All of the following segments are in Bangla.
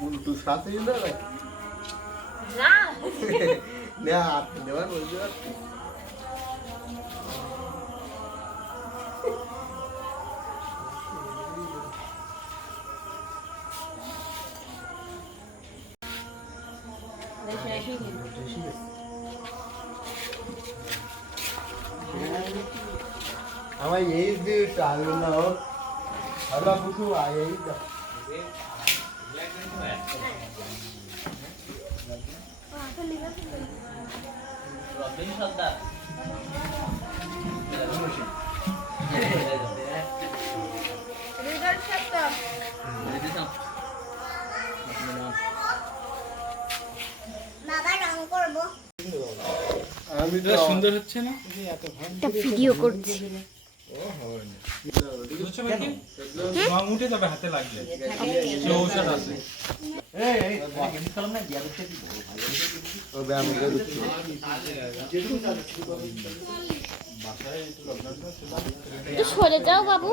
উল্টো সাথে না হাত দেওয়ার বলতে পারছি আমার এই যে চালু না হোক আল্লাহ কিছু আয় আমি তো সুন্দর হচ্ছে না ভিডিও করছি রং উঠে যাবে হাতে লাগলে ঔষধ আছে একটু সরে যাও বাবু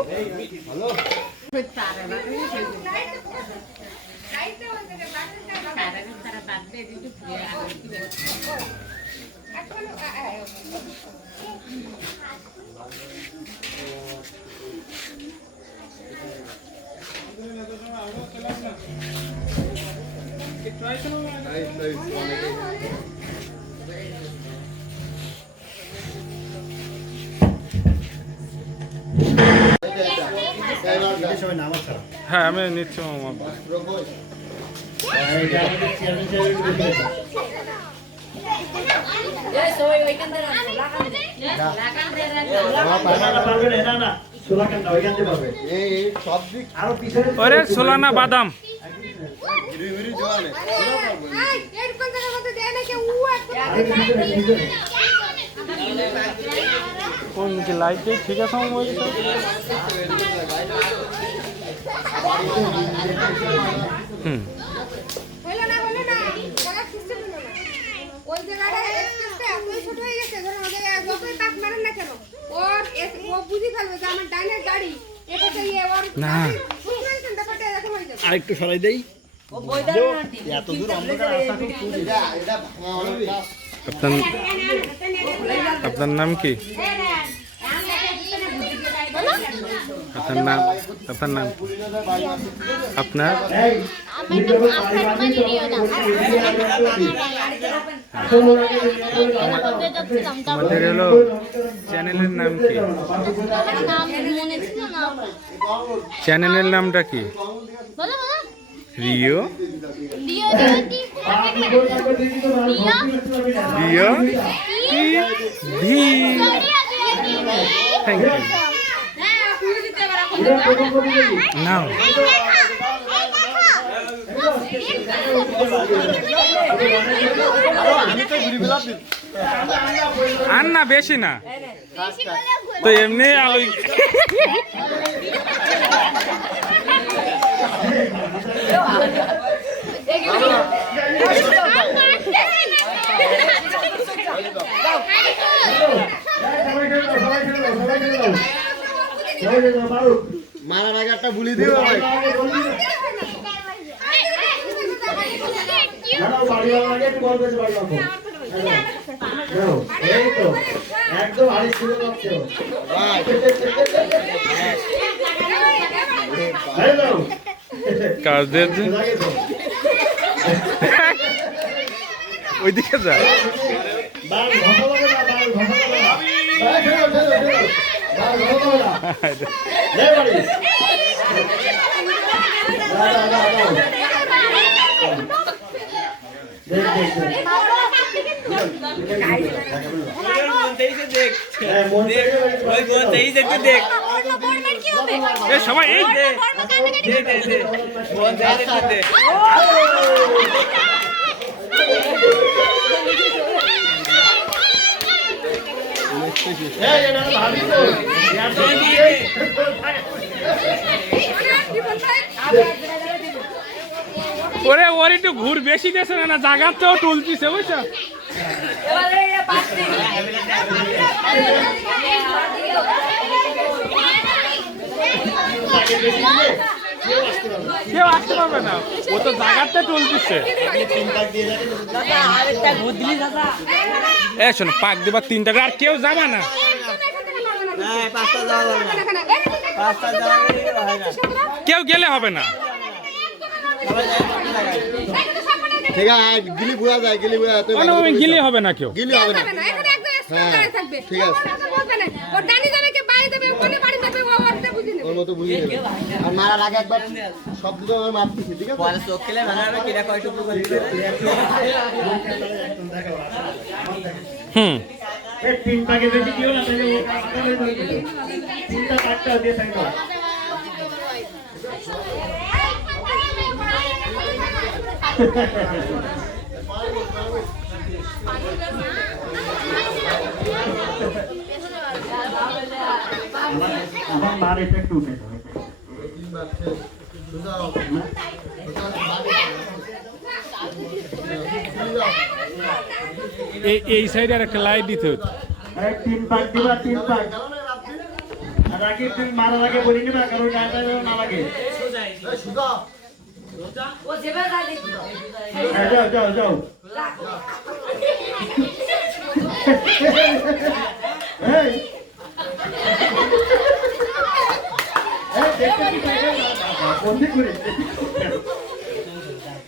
হ্যাঁ আমি নিচ্ছি মামা ওরে ছোলা না বাদাম কোন কি লাইটে ঠিক আছে ওই জায়গাটা এক্সপ্রেসটা এতই ছোট হয়ে গেছে ধরো ওই জায়গায় যতই তাপ মারেন না কেন ওর ও বুঝি ফেলবে যে আমার ডাইনের গাড়ি এটাতে ওর না বুঝলেন ব্যাপারটা এরকম হয়ে যাবে আরেকটু সরাই দেই ও বয়দার এত দূর অন্ধকার রাস্তা খুব সুবিধা এটা আপনার নাম কি আপনার নাম আপনার আমাদের হলো চ্যানেলের নাম কি চ্যানেলের নামটা কি Rio Rio V thank you নাও আর না বেশি না তো এমনি আলো মারার আগে একটা বুলি দিও ভাই একদম আড়ি শুরু করছো কাজ দিয়ে ওইদিকে যা সবাই এই ওরে ওর একটু ঘুর বেশি দিয়েছে না জায়গাতেও তুলতিছে বুঝছো আগে বেশি দিলে কেউ আসতে পারবে না। কেউ আসতে পারবে না, ও তো জায়গাতে টোল দিচ্ছে। আপনি 3 পাক দিয়ে যাবেন। এ শোনো, পাক দেবার 3 টাকা, আর কেউ যাবে না। কেউ গেলে হবে না। ঠিক আছে গিলি বুয়া যায় গিলি বুয়া তুই কোনো গিলে হবে না, কেউ গিলি হবে না ঠিক আছে ওর মতো বুঝি নেবে আর মারার আগে একবার শব্দ তো আমার মাপতেছি ঠিক আছে পরে চোখ খেলে মারাবে কিরা কয়টুকু বলবে হুম। এই 3 পাকে বেশি দিও না, তাহলে ও কাজটা হয়ে যাবে। 3টা পাকটা দিয়ে থাকবে। আমার মার এফেক্ট উঠে যাবে। এই সাইডে আর একটা লাইট দিতে হচ্ছে। এই 3 পাক দিবা, 3 পাক। আর আগে তুমি মারার আগে বলি নিবা, কারণ গায়টা না লাগে। হ্যাঁ, যাও যাও যাও। এই বন্দি করে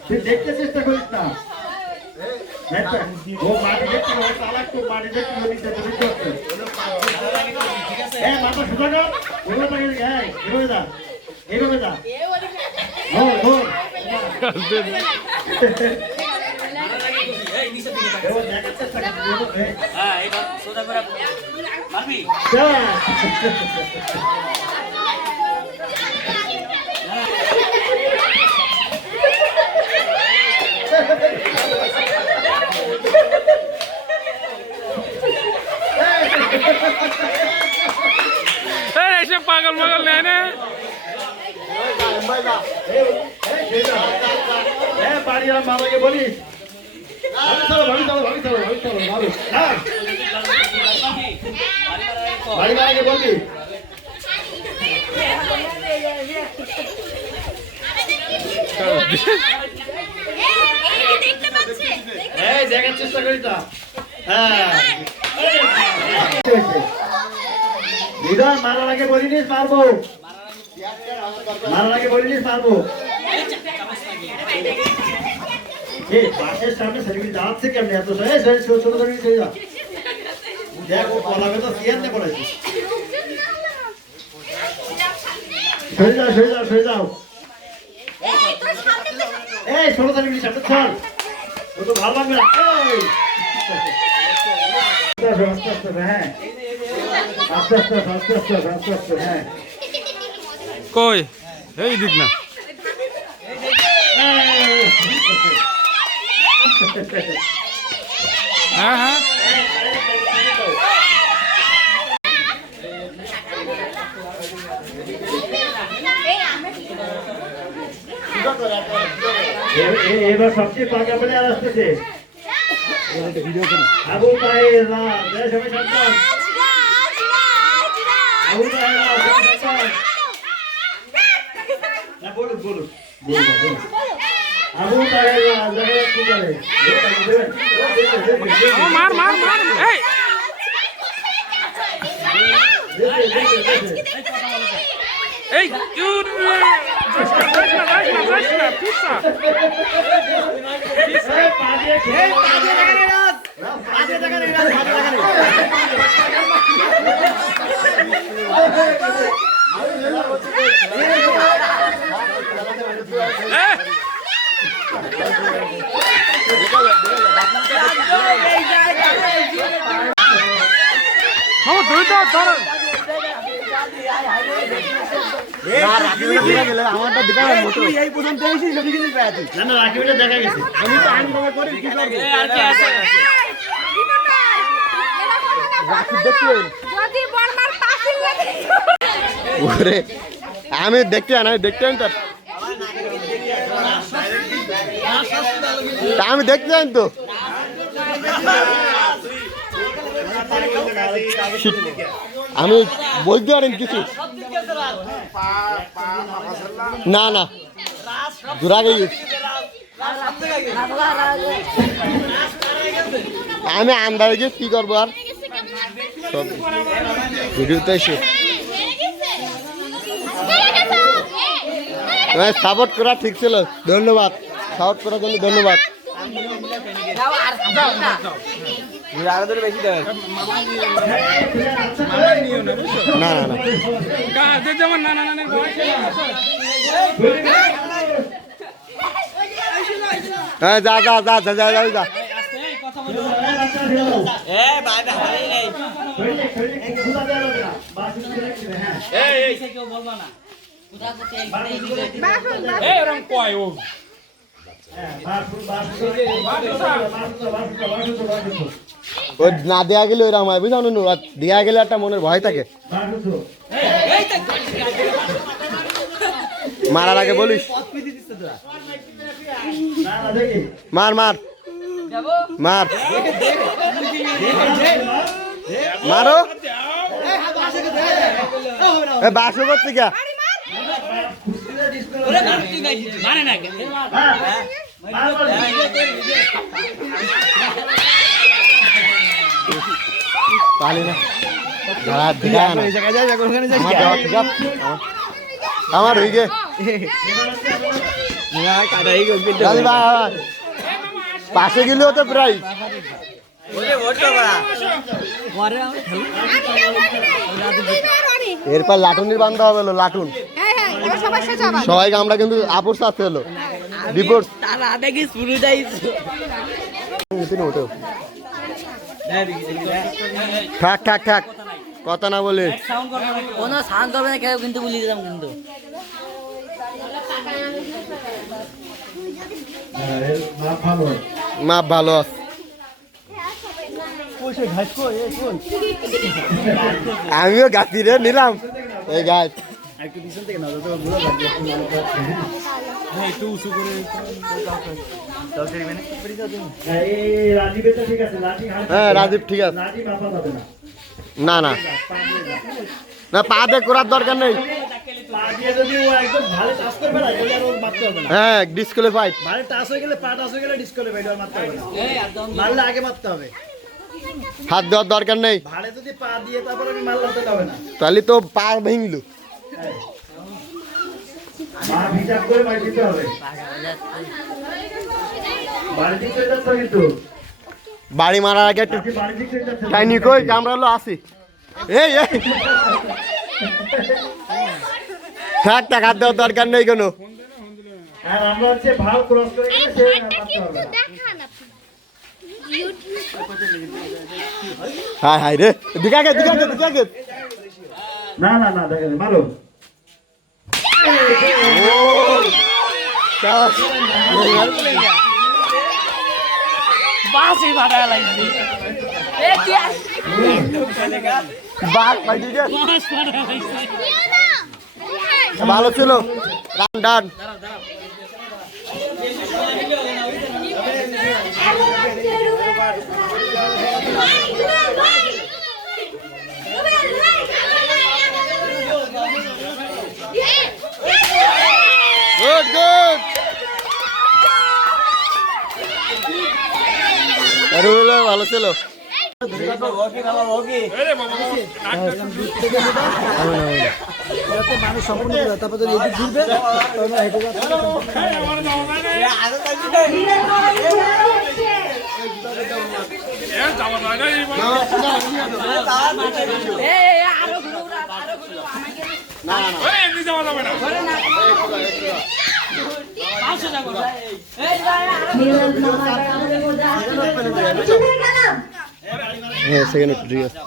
তুই দেখতে চেষ্টা করিস না। ও মাটি দেখতে ও চালাক, তো মাটি দেখতে নিতে বুঝতে পারছিস। মাথা সোজা কর, এভাবে এভাবে যা, এভাবে যা। ধর ধর দেখার চেষ্টা এসে পাগল পাগল নেয় না। বাড়ি আর মামাকে বলিস বাড়ি মামাকে বলবি দেখার চেষ্টা করি তা। হ্যাঁ নিদান মারার আগে বলিনিস মারবো, মারার আগে বলিনিস মারবো। এই বাসের সামনে সেলিব্রিটি দাঁড়াচ্ছে কেমনে এত ছোট ছোট ছেড়ে যা। দেখো পলাবে তো সিয়ারতে পড়াইছি। সরে যাও সরে যাও সরে যাও। এই ছোট সেলিব্রিটি সামনে ছাড়, ও তো ভালো লাগবে না। আস্তে আস্তে হ্যাঁ, আস্তে আস্তে আস্তে আস্তে আস্তে আস্তে হ্যাঁ। কই এই দিক না। হ্যাঁ হ্যাঁ এবার সবচেয়ে পাকা প্লেয়ার আসতেছে আবু তাহের রাজ। সবাই সাবধান, আবু তাহের রাজ সাবধান। না বলুন বলুন আবু তাহের রাজ দেখা কি করে মার মার মার। এই তুই তো ধর আমারটা দেখা মতো এই পর্যন্ত এসে যদি কিছু পায় তুই না না রাকিবটা দেখা গেছে। আমি তো আইন ভাবে করে কি করব রাকিব দেখতে যদি বর্মার পাশে লাগে ওরে আমি দেখতে না দেখতে আইন তার আমি দেখতে আইন তো আমি বলতে পারেন কিছু না না ঘুরা গেছি আমি আন্দাজে গিয়ে কি করবো আর সব ভিডিওতে এসে সাপোর্ট করা ঠিক ছিল ধন্যবাদ সাপোর্ট করার জন্য ধন্যবাদ না না না যেমন নানা নানির বয়স হ্যাঁ যা যা যা যা যা যা যা এরকম কয় ও ওই না দেয়া গেলে ওইরকম হয় বুঝানো নু আর দেয়া গেলে একটা মনের ভয় থাকে মারার আগে বলিস মার মার মার মারো বাসো করতে গা পালি না আমার হয়ে গে পাশে গেলেও তো প্রায় এরপর লাটুনির বান্ধব হবে লাটুন সবাইকে আমরা কিন্তু আপুর সাথে হলো রিপোর্ট থাক থাক থাক কথা না বলে কোনো সাউন্ড করবে না কেউ কিন্তু বলে দিলাম কিন্তু মাপ ভালো আছে আমিও গাছি রে নিলাম এই গাছ হ্যাঁ রাজীব ঠিক আছে না না না পা দিয়ে করার দরকার নেই হ্যাঁ ডিসকোয়ালিফাইড হাত দেওয়ার দরকার নেই তাহলে তো পা ভেঙলো বাড়ি মারার আগে একটু টাইনি কই আমরা হলো আসি এই থাক থাক হাত দেওয়ার দরকার নেই কোনো হ্যাঁ হাই রে দিকাকে দিকাকে দিকাকে না না না দেখেন ভালো বাসি ভাড়া লাগছে এ কি বাঘ ভাই দিকে ভালো ছিল রান ডান গুড গুড রুল ভালো ছিল মানুষ সম্পূর্ণ তারপর এদিক ঘুরবে হ্যাঁ সেকেন্ড ঠিক আছে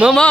মামা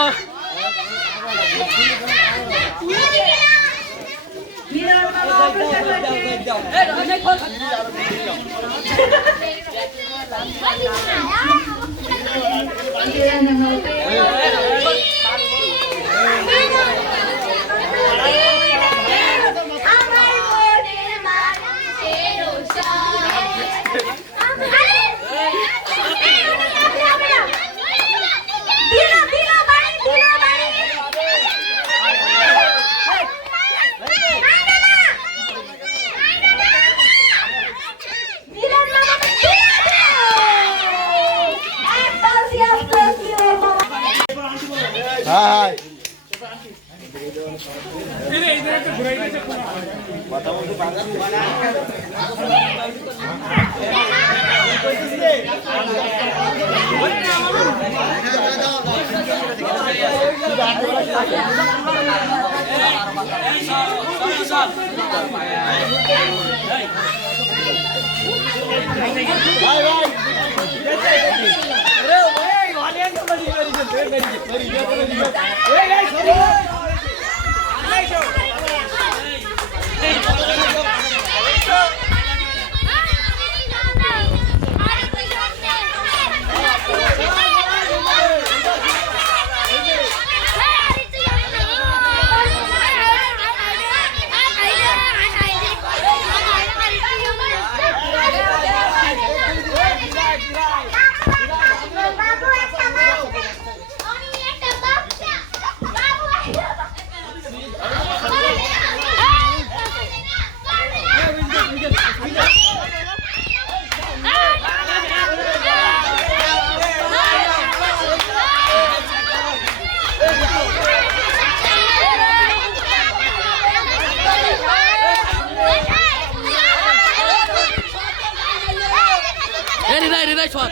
হাই হৃদয় শট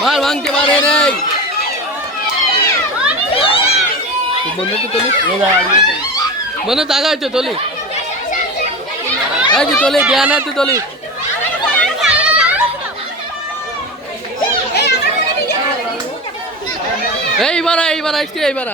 মার ভাঙতে পারে রে বন্ধু তো তলি বন্ধু তাকাই তো তলি এই যে তলি ধ্যান আছে তলি এইবার আসছে এইবার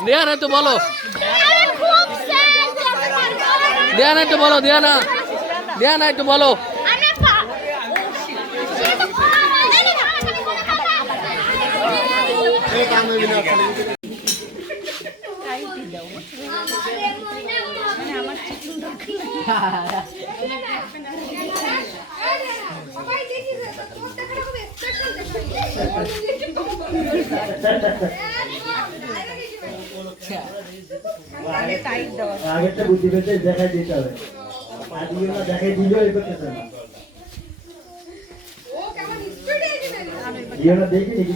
ध्यान है तो बोलो ध्यान है तो बोलो ध्यान है तो बोलो आगे तो बुद्धि करते देखा देता है आज ये ना देखा दिलो ये करते हैं ও কেমন স্পিডে এসে ये ना देखी नहीं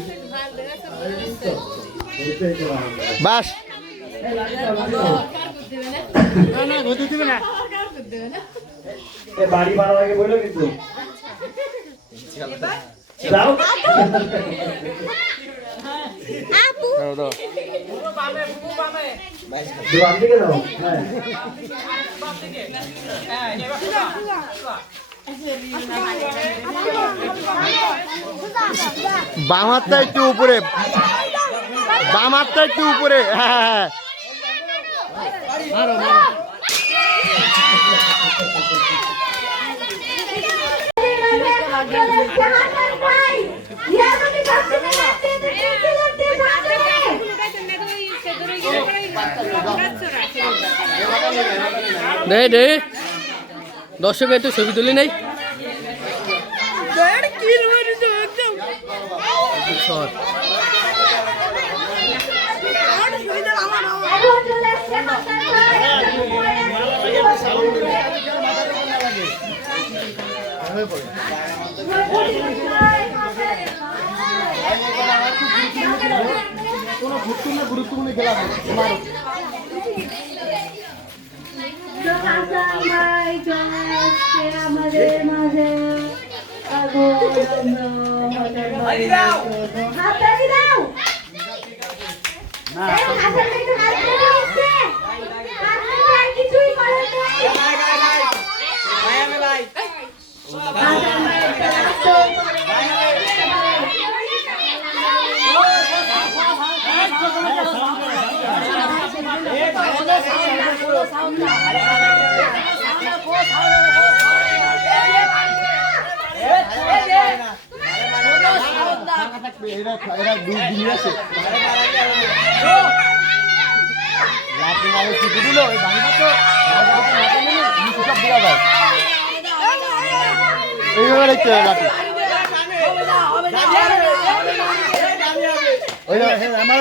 বাস ये बाड़ी बाड़ा लगे बोलो किंतु जाओ আপু जो आप दिखे जाओ বাম হাতটা একটু উপরে হ্যাঁ দে দর্শক একটু ছবি তুলি নাই আমার গুরুত্বপূর্ণ খেলা মারো। আমাদের মাঝে এরা দুই আছে রাতে মারে ছুটি দিল ওই বাংলা তো সব দেওয়া যায় এইভাবে দেখতে হবে লাঠি ওই আমার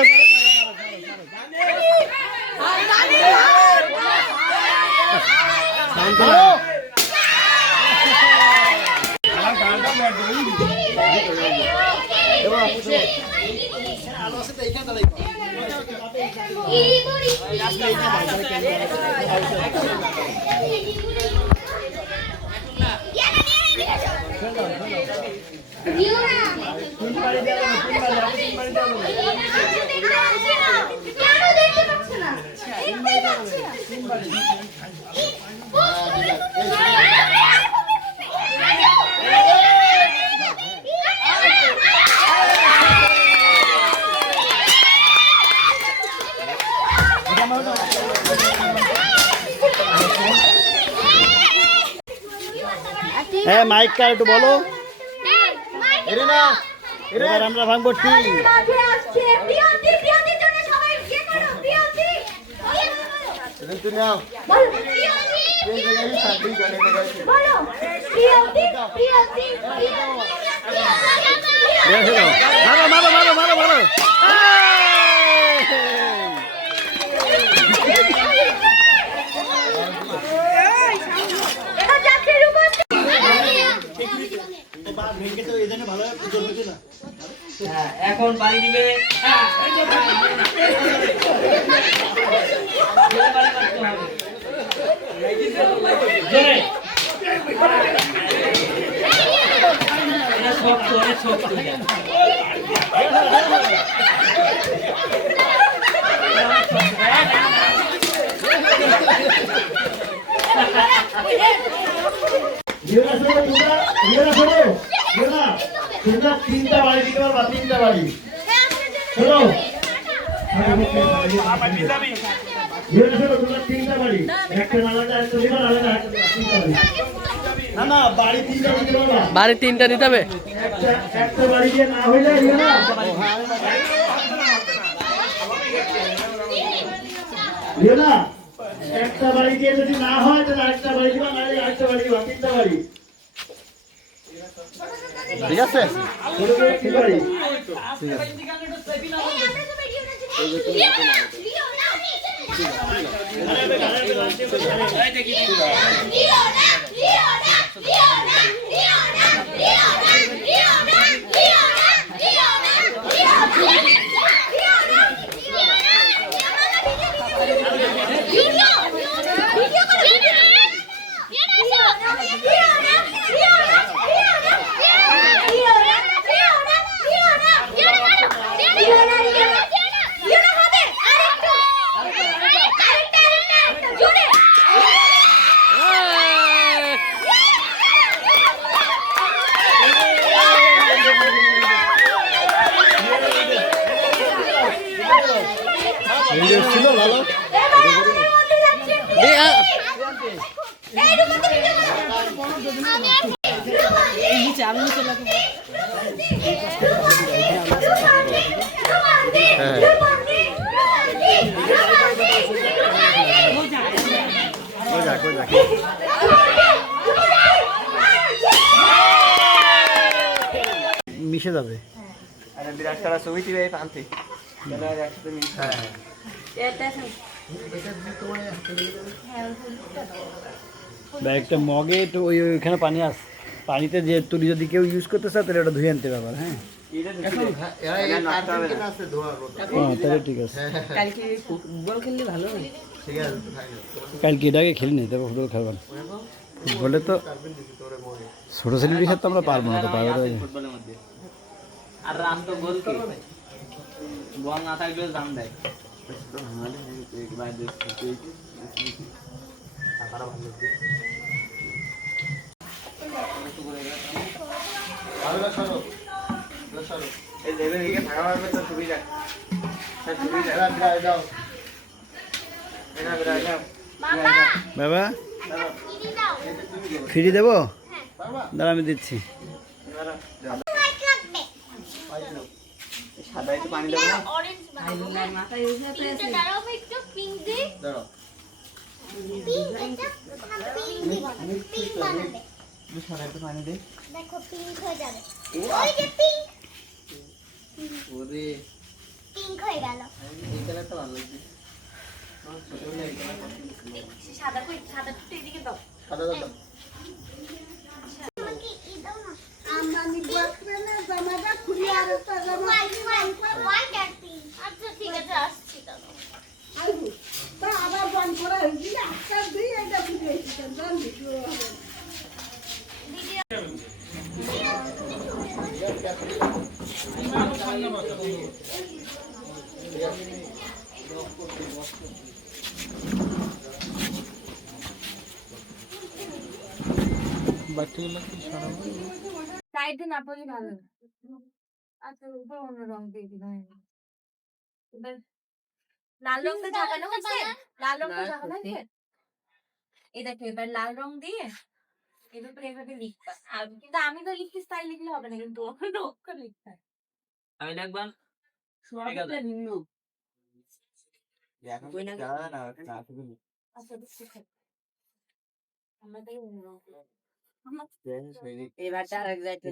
হ্যাঁ মাইকটা একটু বলো এবার আমরা ভাঙবো টিম মারো মারো মারো মারো মারো এখন বাড়ি দিবে তিনটা বাড়ি দিতে পারবা তিনটা বাড়ি শোনো তিনটা বাড়ি একটা আলাদা একটা দিবা আলাদা তিনটা বাড়ি না না বাড়ি তিনটা দিতে পারবা বাড়ি তিনটা দিতে হবে একটা বাড়ি দিয়ে না হইলে না একটা বাড়ি দিয়ে যদি না হয় তাহলে আরেকটা বাড়ি দিবা নাহলে আরেকটা বাড়ি দিবা তিনটা বাড়ি ঠিক আছে ঠিক বাড়ি ছিল ভালো মিশে যাবে বিরাট খেলা ছবি দিবে পান্তি একটা মগে তো ওইখানে পানি আছে পানিতে যে তুলি যদি কেউ ইউজ করতে চায় তাহলে ওটা ধুয়ে আনতে হবে আবার, হ্যাঁ। এখন আছে ধোয়ার মতো। হ্যাঁ তাহলে ঠিক আছে। কালকে ফুটবল খেললে ভালো হয়। ঠিক আছে তো ফাইনাল। কালকে এটাকে খেলি নি, তারপর ফুটবল খেলবেন। ফুটবলে তো ছোটো ছেলেটির সাথে তো আমরা পারবো না, তো পারবো না। ফুটবলের মধ্যে আর রাম তো গোল কি বল না থাকলেও জাম দেয়। ভালো সরো সরো। এই দেবে দিকে থাকা পারবে তো সুবিধা। যাও বাবা ফ্রি দেবো? দাঁড়া আমি দিচ্ছি। সাদাই তো পানি দেবো না। অরেঞ্জ বানাবো। মাথায় উঠে তো পিঙ্কটা দাঁড়াও আমি একটু পিঙ্ক দিই। দাঁড়াও। পিঙ্ক এটা পিঙ্ক বানাবে। পিঙ্ক বানাবে। সাদাই তো পানি দে। দেখো পিঙ্ক হয়ে যাবে। ওই যে পিঙ্ক ওরে পিঙ্ক হয়ে গেল। এই কালারটা ভালো লাগছে। সাদা কই সাদা তো এদিকে দাও। সাদা দাও। আমাকে ই দাও না। আমদানি বাকরে না জামাটা খুলে আর একটা জামা হোয়াইট আর পিঙ্ক। আচ্ছা ঠিক আছে আসছি দাও। আইবো তা আবার বন্ধ করা হইছে একটা দুই এটা খুলে দিতেন জান ভিডিও হবে সাইডে না পড়লে ভালো আচ্ছা উপর অন্য রং দিয়ে দিলাম এবার লাল রংটা ঝাঁকানো হয়েছে লাল রংটা ঝাঁকানো হয়েছে এই দেখো এবার লাল রং দিয়ে এর উপরে এভাবে লিখবা আর কিন্তু আমি তো লিখতেছি তাই লিখলে হবে না কিন্তু অন্য অক্ষর লিখতে হয় আমি লিখবাম সবটা ভিন্ন এখন জানা না না তুমি আচ্ছা ঠিক আছে আমরা তাই অন্য রং এবার তার এক যাইতে